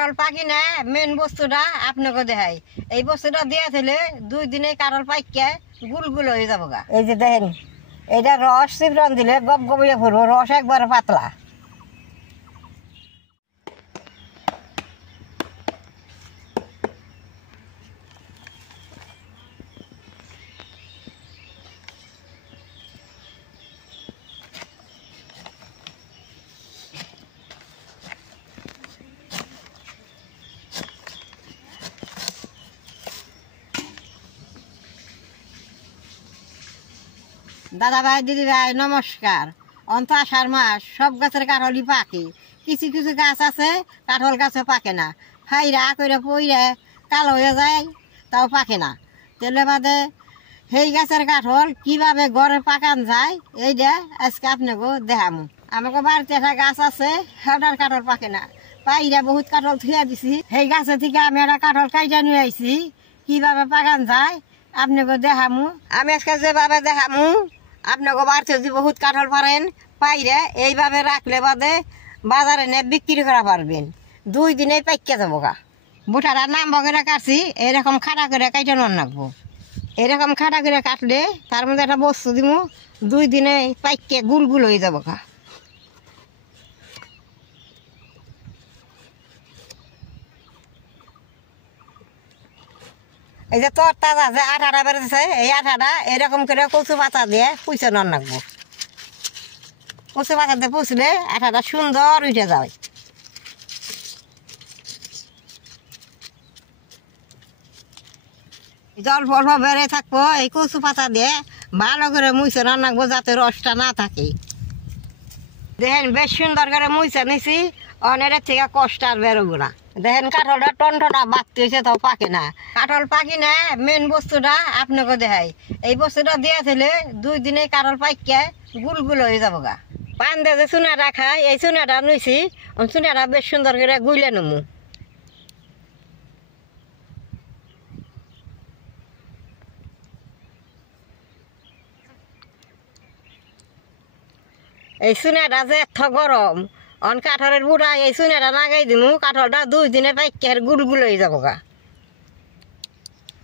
কাঁঠাল পাকি না মেন বস্তুটা আপনাকে দেখাই। এই বস্তুটা দিয়ে দিলে 2 দিনে কাঁঠাল পাইকে গুলগুল হয়ে যাবো গা। এই যে দেখেন, এটা রস চিপড়ন দিলে গপ গপিয়ে পড়বো, রস একবারে পাতলা। দাদা ভাই দিদি ভাই নমস্কার। অন্ত আষাঢ় মাস, সব গাছের কাঁঠালই পাকে। কিছু কিছু গাছ আছে কাঁঠাল গাছে পাকে না, ফাইরা করে পইরে কালো হয়ে যায়, তাও পাকে না। তেলে বাদে সেই গাছের কাঁঠাল কিভাবে ঘরে পাকান যায় এইটা আজকে আপনাকে দেখামু। আমাকে বাড়িতে একটা গাছ আছে, সেটার কাঁঠাল পাকে না। পাইরা বহুত কাঁঠাল থুয়া দিছি, সেই গাছে থেকে আমি একটা কাঁঠাল কাইটা নিয়ে আইছি। কিভাবে পাকান যায় আপনাকে দেখামু। আমি আজকে যেভাবে দেখামু আপনাকে বাড়িতে যদি বহুত কাঁঠাল পারেন পাইরে এইভাবে রাখলে বাদে বাজারে নিয়ে বিক্রি করা পারবেন। 2 দিনে পাইকে যাবো গা। বুটাটা নাম বগেরা কাটছি, এরকম খাটা করে কাইটা নন রাখবো। এরকম খাটা করে কাটলে তার মধ্যে একটা বস্তু দিব, 2 দিনে পাইকে গুলগুল হয়ে যাবো গা। এই যে তোর তাজা যে আঠাটা বেরোতেছে, এই আঠাটা এরকম করে কচু পাতা দিয়ে পুষে নন রাখবো। কচু পাতা দিয়ে পুষলে আঠাটা সুন্দর উঠে যায়। জল অল্প বেড়ে থাকবো, এই কচু পাতা দিয়ে ভালো করে মুছে নন রাখবো যাতে রসটা না থাকে। দেখেন বেশ সুন্দর করে মুছে নিছি, অনেক থেকে কষ্ট আর বেরোবো না। দেখেন কাঁঠালটা টনটনা বাড়তে হয়েছে, তাও পাকে না। কাঁঠাল পাকি না মেন বস্তুটা আপনাকে দেখাই। এই বস্তুটা দিয়ে দিলে 2 দিনে কাঁঠাল পাইকে গুলগুল হয়ে যাবো গা। পান দিয়ে যে চুনাটা খাই, এই চুনাটা নিছি, চুনাটা বেশ সুন্দর করে গুলে নমু। এই চুনাটা যে এত গরম, অন কাঁঠালের বুড়া এই চুনাটা লাগাই দিমু, কাঁঠালটা 2 দিনে পাইকে গুলগুল হয়ে যাবো গা।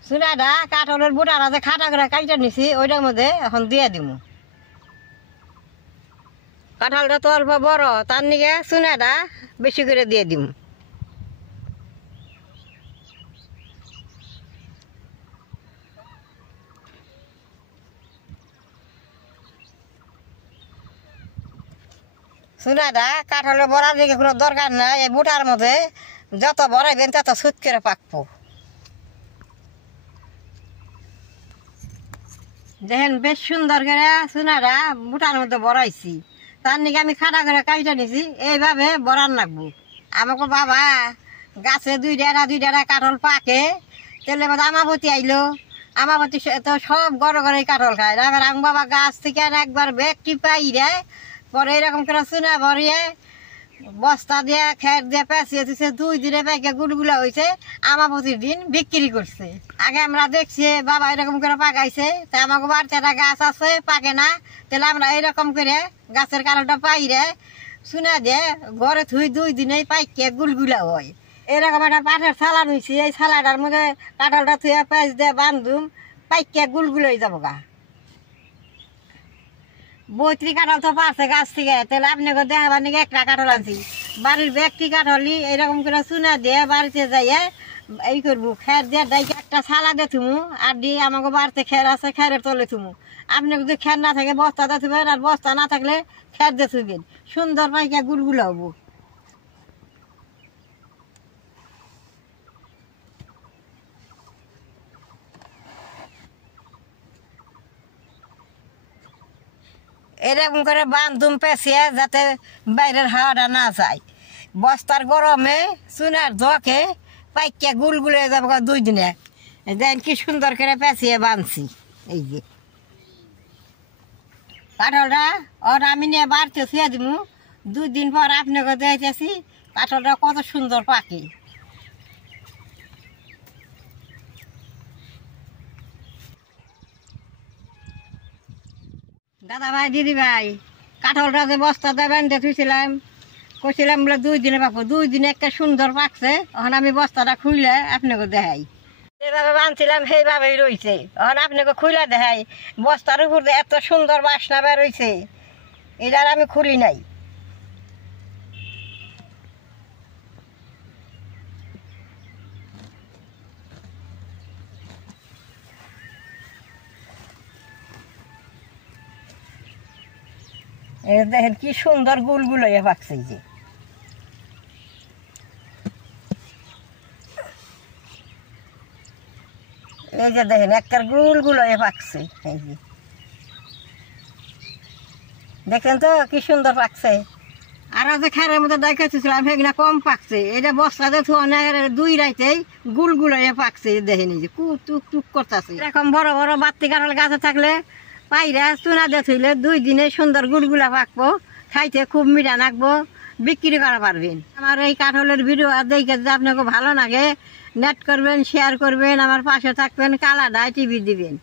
চুনাটা কাঁঠালের বুড়াটা যে খাটা করে কাইটা নিছি ওইটার মধ্যে এখন দিয়ে দিমু। কাঁঠালটা তো অল্প বড়, তার নিকে চুনাটা বেশি করে দিয়ে দিমু। চুনাটা কাঁঠালের বড়ার দিকে কোনো দরকার নাই, এই বুটার মধ্যে যত বড়াইবেন তত সুত করে পাকবো। দেখেন বেশ সুন্দর করে চুনাটা বুটার মধ্যে বড়াইছি, তার নিকে আমি খাটা করে কাইটা নিছি। এইভাবে বড়ান লাগবো। আমাকে বাবা গাছে 2 কাঁঠাল পাকে, তেলে মধ্যে আমাবতী আইলো, আমাবতী তো সব গড় গড়ে কাঁঠাল খায়। এবার আম বাবা গাছ থেকে একবার ব্যক্তি পাইরে পরে এরকম করে চুনা ভরিয়ে বস্তা দিয়ে খের দিয়ে পেঁচিয়ে দিচ্ছে, 2 দিনে পাইকে গুলগুলা হয়েছে। আমাবতীর দিন বিক্রি করছে। আগে আমরা দেখছি বাবা এরকম করে পাকাইছে, তা আমাকে বাড়িতে একটা গাছ আছে পাকে না, তাহলে আমরা এরকম করে গাছের কাঁঠালটা পাইরে চুনা দিয়ে ঘরে থুই 2 দিনেই পাইকে গুলগুলা হয়। এরকম একটা পাটের ছালা নিয়েছি, এই ছালাটার মধ্যে কাঁঠালটা থুয়ে পেঁচ দিয়ে বান্ধুম, পাইকে গুলগুল হয়ে যাবো গা। 32 কাঁঠাল তো পারছে গাছ থেকে, তাহলে আপনাকে দেখাবার নাকি একটা কাঁঠাল আনছি। বাড়ির ব্যক্তি কাঁঠালি এরকম করে চুনা দিয়ে বাড়িতে যাইয়ে এই করবো, খের দিয়ে ডাইকে একটা ছালা দিয়ে থুমু, আর দিয়ে আমাকে বাড়িতে খের আছে খেরের তলে থুমু। আপনি যদি খের না থাকে বস্তা দিয়ে থুবেন, আর বস্তা না থাকলে খের দিয়ে থুবেন, সুন্দর পাইকে গুলগুলো হবো। এরকম করে বান্ধুম পেঁচিয়ে যাতে বাইরের হাওয়াটা না যায়। বস্তার গরমে চুনার ধোকে পাইকে গুলগুল হয়ে যাবো 2 দিনে। দেখেন কি সুন্দর করে পেঁচিয়ে বাঁধছি। এই যে কাঁঠালটা আমি নিয়ে বাড়িতে শুয়ে দিব, 2 দিন পর আপনাকে দেখেছি কাঁঠালটা কত সুন্দর পাখি। দাদা ভাই দিদি ভাই, কাঁঠালটা যে বস্তাতে বেঁধে থুইছিলাম কইছিলাম বলে 2 দিনে পাকবো, 2 দিনে একটা সুন্দর পাকছে। এখন আমি বস্তাটা খুললে আপনাকে দেখাই। যেভাবে বানছিলাম সেইভাবেই রয়েছে। এখন আপনাকে খুলে দেখাই, বস্তার উপর দিয়ে এত সুন্দর বাসনা বেরোইছে, এটার আমি খুলি নাই। দেখেন কি সুন্দর গুলগুলো হয়ে পাকছে। যে এই যে দেখেন একটা গুলগুলো হয়ে পাকছে। এই যে দেখেন তো কি সুন্দর পাকছে। আর যে খেরের মধ্যে দেখাচ্ছিলাম সেগুলো কম পাকছে। এটা বস্তাতে অনেক 2 রাইতেই গুলগুলো হয়ে পাকছে। দেখেন এই যে টুক টুক করতেছে। এরকম বড় বড় বাত্তি কাঁঠাল গাছে থাকলে পাইরা চুনা দিয়ে থইলে 2 দিনে সুন্দর গুলগুলা পাকবো, খাইতে খুব মিঠা লাগবো, বিক্রি করা পারবেন। আমার এই কাঁঠালের ভিডিও দেখে যদি আপনাকে ভালো লাগে, নেট করবেন, শেয়ার করবেন, আমার পাশে থাকবেন, কালাডায় টিভি দিবেন।